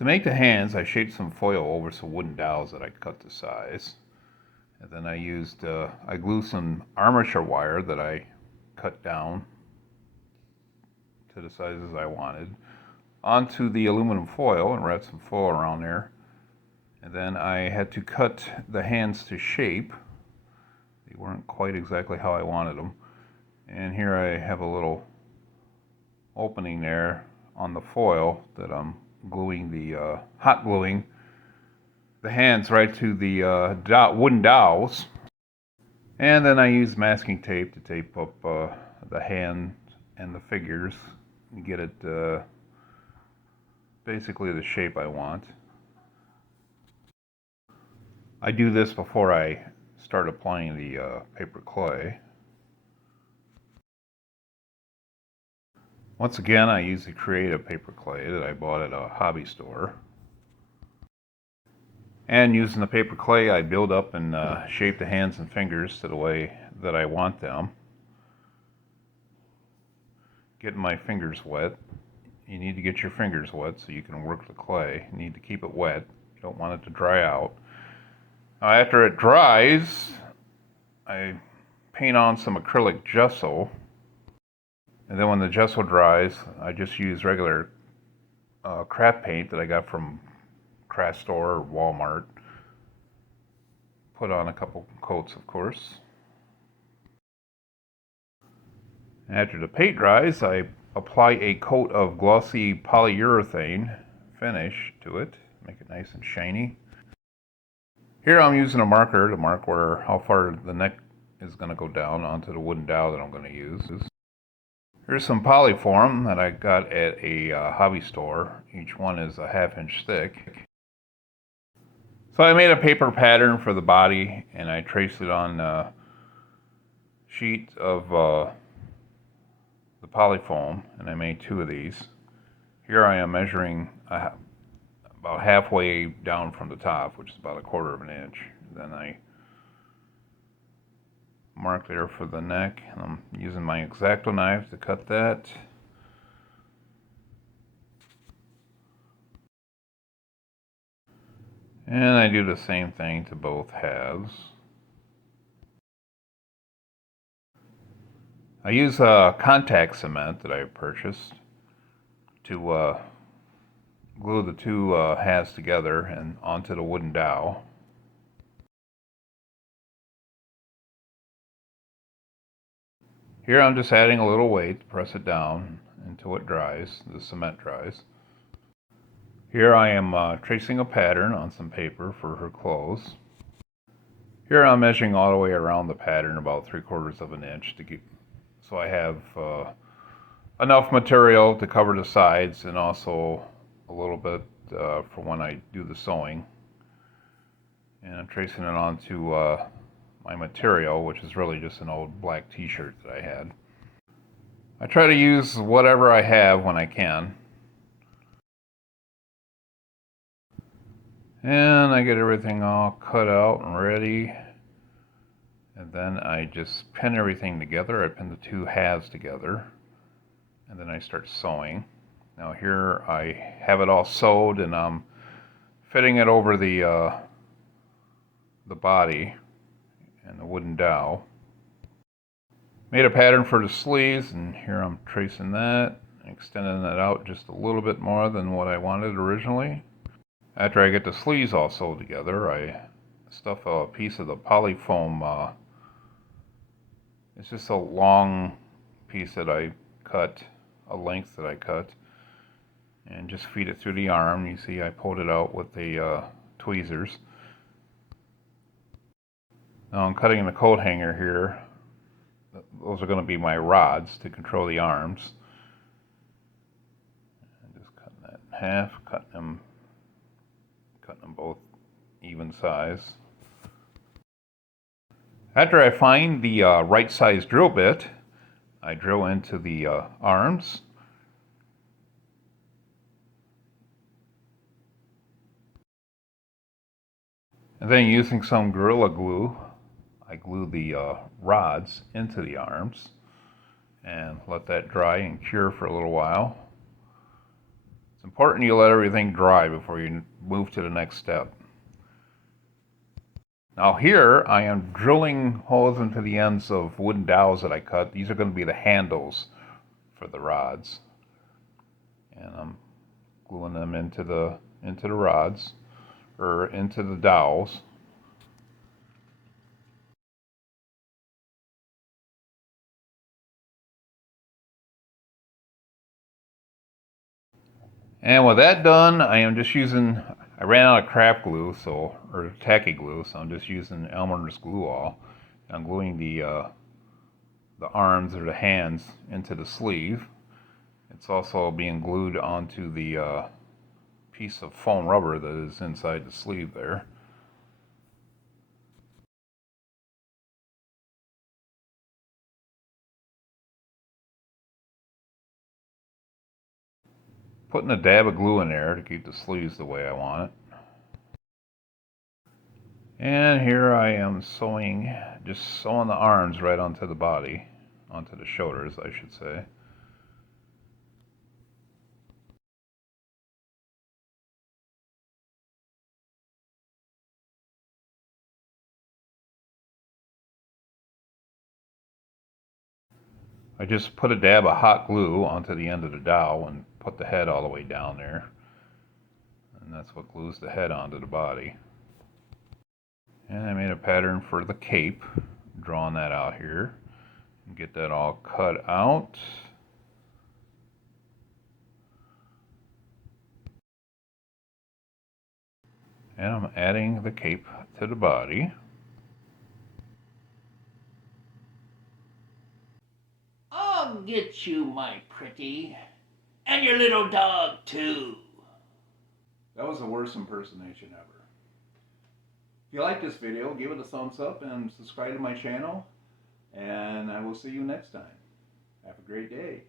To make the hands, I shaped some foil over some wooden dowels that I cut to size. And then I glued some armature wire that I cut down to the sizes I wanted onto the aluminum foil and wrapped some foil around there. And then I had to cut the hands to shape. They weren't quite exactly how I wanted them. And here I have a little opening there on the foil that I'm gluing hot gluing the hands right to the wooden dowels. And then I use masking tape to tape up the hand and the figures and get it basically the shape I want. I do this before I start applying the paper clay. Once again, I use the Creative paper clay that I bought at a hobby store. And using the paper clay, I build up and shape the hands and fingers to the way that I want them. Getting my fingers wet. You need to get your fingers wet so you can work the clay. You need to keep it wet. You don't want it to dry out. Now, after it dries, I paint on some acrylic gesso. And then when the gesso dries, I just use regular craft paint that I got from craft store or Walmart. Put on a couple coats, of course. After the paint dries, I apply a coat of glossy polyurethane finish to it, make it nice and shiny. Here I'm using a marker to mark how far the neck is going to go down onto the wooden dowel that I'm going to use. Here's some polyform that I got at a hobby store. Each one is a 1/2 inch thick. So I made a paper pattern for the body and I traced it on a sheet of the polyfoam, and I made 2 of these. Here I am measuring about halfway down from the top, which is about 1/4 of an inch. Then I mark there for the neck, and I'm using my X-Acto knife to cut that. And I do the same thing to both halves. I use contact cement that I purchased to glue the 2 halves together and onto the wooden dowel. Here I'm just adding a little weight to press it down until it dries, the cement dries. Here I am tracing a pattern on some paper for her clothes. Here I'm measuring all the way around the pattern about 3/4 of an inch so I have enough material to cover the sides and also a little bit for when I do the sewing. And I'm tracing it onto my material, which is really just an old black t-shirt that I had. I try to use whatever I have when I can. And I get everything all cut out and ready. And then I just pin everything together. I pin the 2 halves together. And then I start sewing. Now here I have it all sewed and I'm fitting it over the body and the wooden dowel. Made a pattern for the sleeves, and here I'm tracing that, extending that out just a little bit more than what I wanted originally. After I get the sleeves all sewed together, I stuff a piece of the polyfoam. It's just a long piece that I cut, a length that I cut, and just feed it through the arm. You see I pulled it out with the tweezers. Now I'm cutting the coat hanger here. Those are going to be my rods to control the arms. And just cutting that in half, cutting them both even size. After I find the right size drill bit, I drill into the arms. And then using some Gorilla Glue, I glue the rods into the arms and let that dry and cure for a little while. It's important you let everything dry before you move to the next step. Now here I am drilling holes into the ends of wooden dowels that I cut. These are going to be the handles for the rods. And I'm gluing them into the rods, or into the dowels. And with that done, I ran out of craft glue, or tacky glue, so I'm just using Elmer's glue all. I'm gluing the arms or the hands into the sleeve. It's also being glued onto the piece of foam rubber that is inside the sleeve there. Putting a dab of glue in there to keep the sleeves the way I want it. And here I am just sewing the arms right onto the body, onto the shoulders, I should say. I just put a dab of hot glue onto the end of the dowel and put the head all the way down there. And that's what glues the head onto the body. And I made a pattern for the cape, drawing that out here. Get that all cut out. And I'm adding the cape to the body. I'll get you, my pretty. And your little dog, too. That was the worst impersonation ever. If you like this video, give it a thumbs up and subscribe to my channel. And I will see you next time. Have a great day.